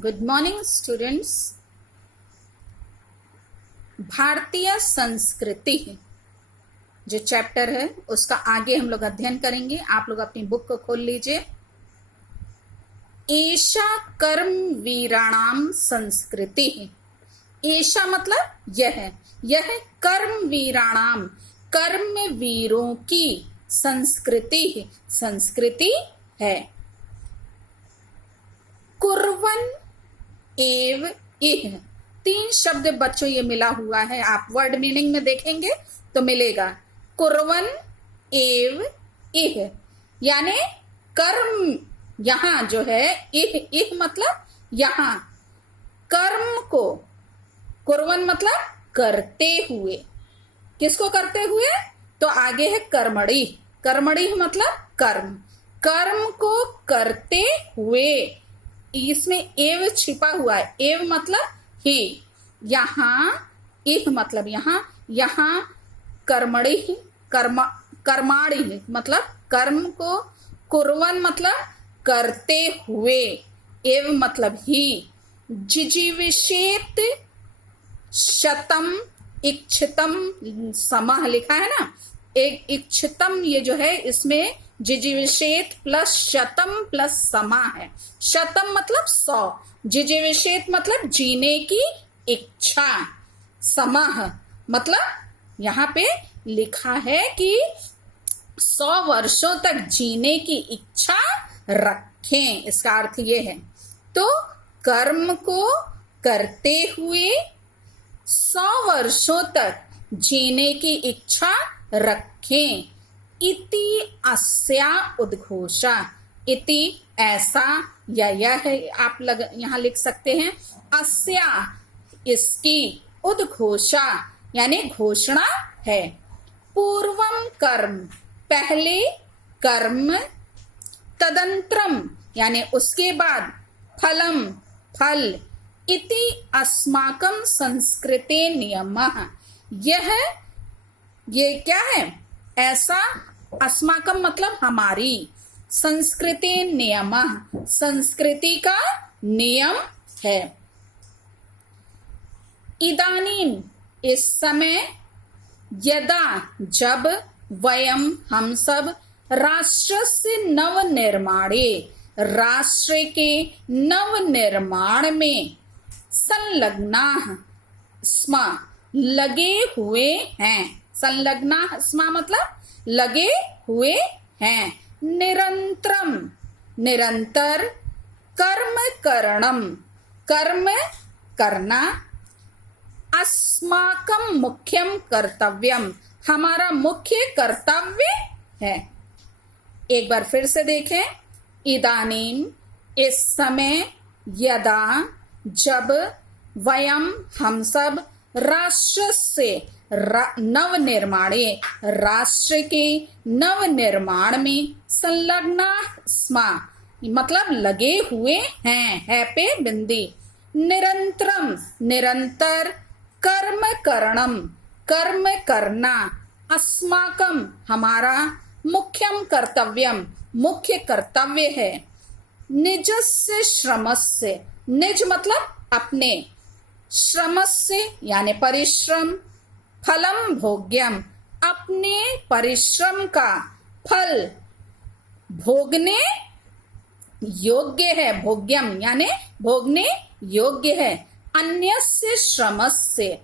Good morning students. भारतीय संस्कृति जो चैप्टर है उसका आगे हम लोग अध्ययन करेंगे। आप लोग अपनी बुक को खोल लीजिए। एषा कर्म वीराणाम संस्कृति। एषा मतलब यह कर्म वीराणाम कर्म वीरों की संस्कृति है। कुर्वन् एव इह, 3 शब्द बच्चों ये मिला हुआ है। आप वर्ड मीनिंग में देखेंगे तो मिलेगा। कुर्वन् एव इह यानी कर्म, यहां जो है इह मतलब यहां कर्म को, कुर्वन् मतलब करते हुए। किसको करते हुए? तो आगे है कर्मणि। कर्मणि मतलब कर्म, कर्म को करते हुए। इसमें एव छिपा हुआ है। एव मतलब ही, यहां इह मतलब यहां कर्मणि कर्माणि मतलब कर्म को, कुर्वन् मतलब करते हुए, एव मतलब ही। जिजीविषेत शतम इच्छितम समः लिखा है ना। एक इच्छितम ये जो है इसमें जिजीविषेत प्लस शतम प्लस समा है। शतम मतलब 100, जिजीविषेत मतलब जीने की इच्छा, समः मतलब यहाँ पे लिखा है कि 100 वर्षों तक जीने की इच्छा रखें। इसका अर्थ ये है। तो कर्म को करते हुए 100 वर्षों तक जीने की इच्छा रखें। इति अस्या उद्घोषा। इति ऐसा या यह है, आप यहां लिख सकते हैं। अस्या इसकी, उद्घोषा यानी घोषणा है। पूर्वम कर्म पहले कर्म, तदंतरम यानी उसके बाद, फलम फल। इति अस्माकं संस्कृते नियमः। ये क्या है? ऐसा, अस्माकं मतलब हमारी, संस्कृति नियमः संस्कृति का नियम है। इदानीम इस समय, यदा जब, वयम हम सब, राष्ट्रस्य नवनिर्माणे राष्ट्र के नवनिर्माण में, संलग्नाः स्म लगे हुए हैं। संलग्नाः स्म मतलब लगे हुए हैं। निरंतरम निरंतर, कर्म करणम कर्म करना, अस्माकं मुख्यम कर्तव्यम हमारा मुख्य कर्तव्य है। एक बार फिर से देखें। इदानीम इस समय, यदा जब, वयम हम सब, राष्ट्र से नवनिर्माणे राष्ट्र के नवनिर्माण में, संलग्ना स्म मतलब लगे हुए हैं, है पे बिंदी। निरंतरम निरंतर, कर्म करणम कर्म करना, अस्माकम हमारा, मुख्यम कर्तव्यम मुख्य कर्तव्य है। निजस्य श्रमस्य, निज मतलब अपने, श्रमस्य यानी परिश्रम, फलम भोग्यम अपने परिश्रम का फल भोगने योग्य है। भोग्यम यानी भोगने योग्य है। अन्यस्य श्रमस्य,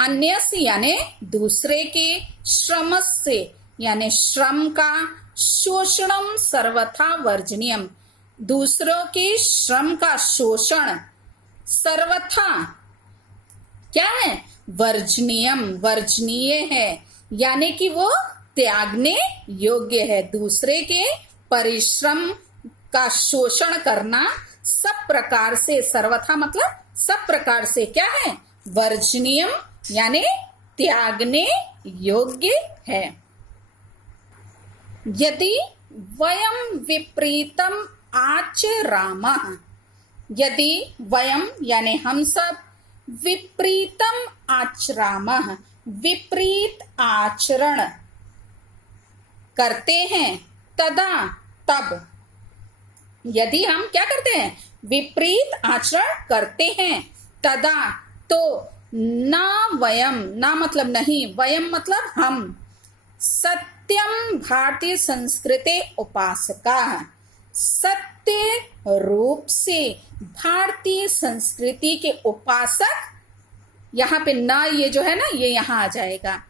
अन्यस्य यानी दूसरे के, श्रमस्य यानी श्रम का, शोषणम सर्वथा वर्जनीयम दूसरों के श्रम का शोषण, सर्वथा क्या है? वर्जनीयम वर्जनीय है, यानी कि वो त्यागने योग्य है। दूसरे के परिश्रम का शोषण करना सब प्रकार से, सर्वथा मतलब सब प्रकार से क्या है? वर्जनीयम यानी त्यागने योग्य है। यदि वयम विपरीतम आचरामः, यदि वयम यानी हम सब, विपरीतम आचरामः विपरीत आचरण करते हैं, तदा तब, यदि हम क्या करते हैं? विपरीत आचरण करते हैं, तदा तो ना वयम, ना मतलब नहीं, वयम मतलब हम, सत्यम भारतीय संस्कृति उपासका, सत्य रूप से भारतीय संस्कृति के उपासक, यहाँ पे ना ये जो है ना ये यहाँ आ जाएगा,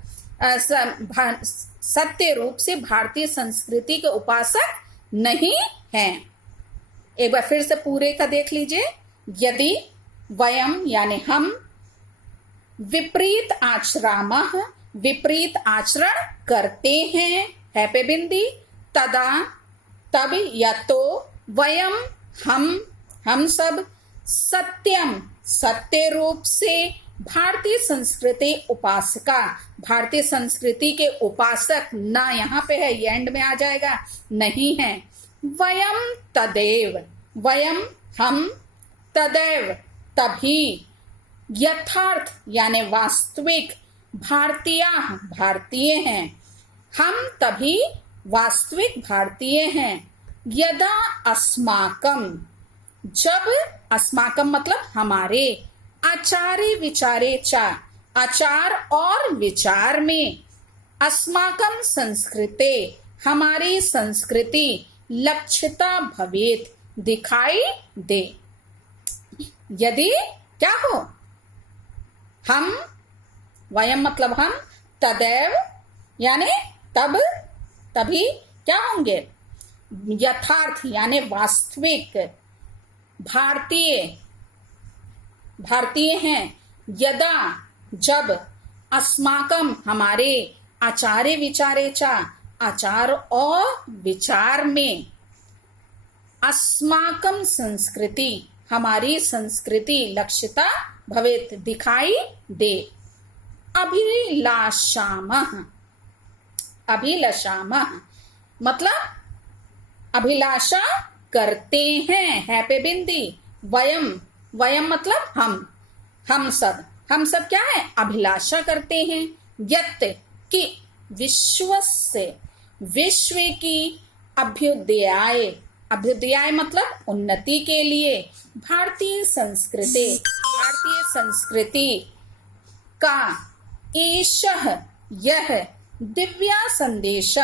सत्य रूप से भारतीय संस्कृति के उपासक नहीं हैं। एक बार फिर से पूरे का देख लीजिए। यदि वयम यानी हम, विपरीत आचरामः विपरीत आचरण करते हैं, है पे बिंदी, तदा तब या तो, वयम हम सब, सत्यम सत्य रूप से, भारतीय संस्कृति उपासका भारतीय संस्कृति के उपासक, ना यहाँ पे है ये एंड में आ जाएगा, नहीं है। वयम तदेव, वयम हम, तदैव तभी, यथार्थ यानी वास्तविक, भारतीय भारतीय हैं, हम तभी वास्तविक भारतीय हैं। यदा अस्माकम, जब, अस्माकम मतलब हमारे, आचारे विचारे चा, आचार और विचार में, अस्माकम संस्कृते हमारी संस्कृति, लक्षिता भवेत दिखाई दे। यदि क्या हो, हम, वयम मतलब हम, तदैव यानी तब, तभी क्या होंगे, यथार्थ यानी वास्तविक, भारतीय भारतीय हैं, यदा जब, अस्माकम हमारे, आचार्य विचारे चा आचार और विचार में, अस्माकम संस्कृति हमारी संस्कृति, लक्षिता भवेत दिखाई दे। अभिलाषामः, अभिलाषामः मतलब अभिलाषा करते हैं, है पे बिंदी। वयम, वयम मतलब हम सब, हम सब क्या है, अभिलाषा करते हैं। यत् कि, विश्वस्य विश्व की, अभ्युदयाय, अभ्युदयाय मतलब उन्नति के लिए, भारतीय संस्कृति भारतीय संस्कृति का, एषः यह, दिव्या संदेश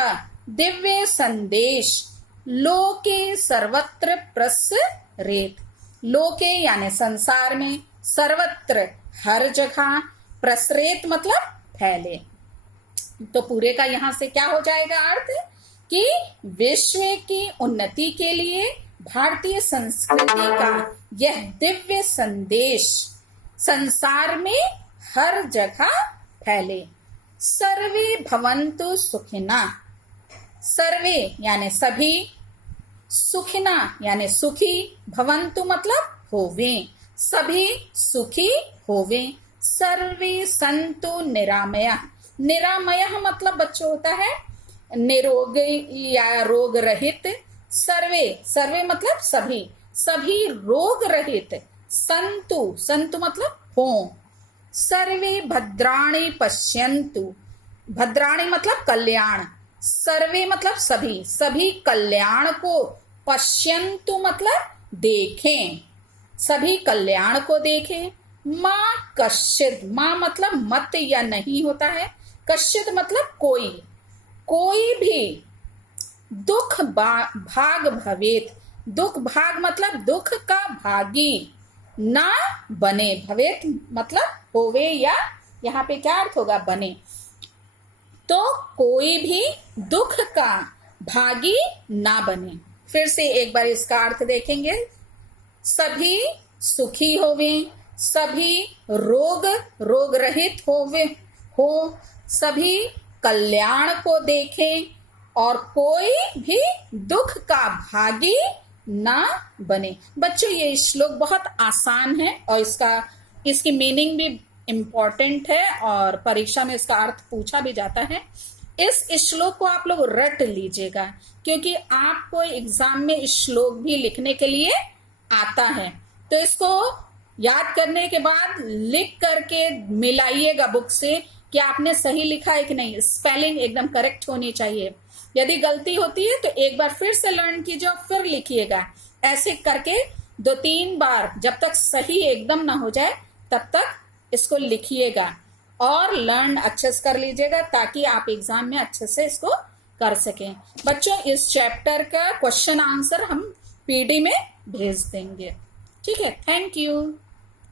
दिव्य संदेश, लोके सर्वत्र प्रसरेत, लोके यानी संसार में, सर्वत्र हर जगह, प्रसरेत मतलब फैले। तो पूरे का यहां से क्या हो जाएगा अर्थ, कि विश्व की उन्नति के लिए भारतीय संस्कृति का यह दिव्य संदेश संसार में हर जगह फैले। सर्वे भवन्तु सुखिना, सर्वे यानी सभी, सुखिना यानी सुखी, भवन्तु मतलब होवे, सभी सुखी होवे। सर्वे संतु निरामया, निरामय मतलब बच्चों होता है निरोग या रोग रहित, सर्वे सर्वे मतलब सभी, सभी रोग रहित, संतु संतु मतलब हो। सर्वे भद्राणि पश्यन्तु, भद्राणि मतलब कल्याण, सर्वे मतलब सभी, सभी कल्याण को, पश्यन्तु मतलब देखें, सभी कल्याण को देखें। माँ कश्चित, माँ मतलब मत या नहीं होता है, कश्चित मतलब कोई, कोई भी, दुख भाग भवेत, दुख भाग मतलब दुख का भागी ना बने, भवेत मतलब होवे, या यहाँ पे क्या अर्थ होगा, बने। तो कोई भी दुख का भागी ना बने। फिर से एक बार इसका अर्थ देखेंगे। सभी सुखी होवे, सभी रोग रहित होवे हो, सभी कल्याण को देखें और कोई भी दुख का भागी ना बने। बच्चों ये श्लोक बहुत आसान है और इसकी मीनिंग भी इम्पोर्टेंट है और परीक्षा में इसका अर्थ पूछा भी जाता है। इस श्लोक को आप लोग रट लीजिएगा क्योंकि आपको एग्जाम में इस श्लोक भी लिखने के लिए आता है। तो इसको याद करने के बाद लिख करके मिलाइएगा बुक से कि आपने सही लिखा है कि नहीं। स्पेलिंग एकदम करेक्ट होनी चाहिए। यदि गलती होती है तो एक बार फिर से लर्न कीजिए और फिर लिखिएगा। ऐसे करके 2-3 बार, जब तक सही एकदम ना हो जाए तब तक इसको लिखिएगा और लर्न अच्छे से कर लीजिएगा ताकि आप एग्जाम में अच्छे से इसको कर सकें। बच्चों इस चैप्टर का क्वेश्चन आंसर हम पीडी में भेज देंगे। ठीक है, थैंक यू।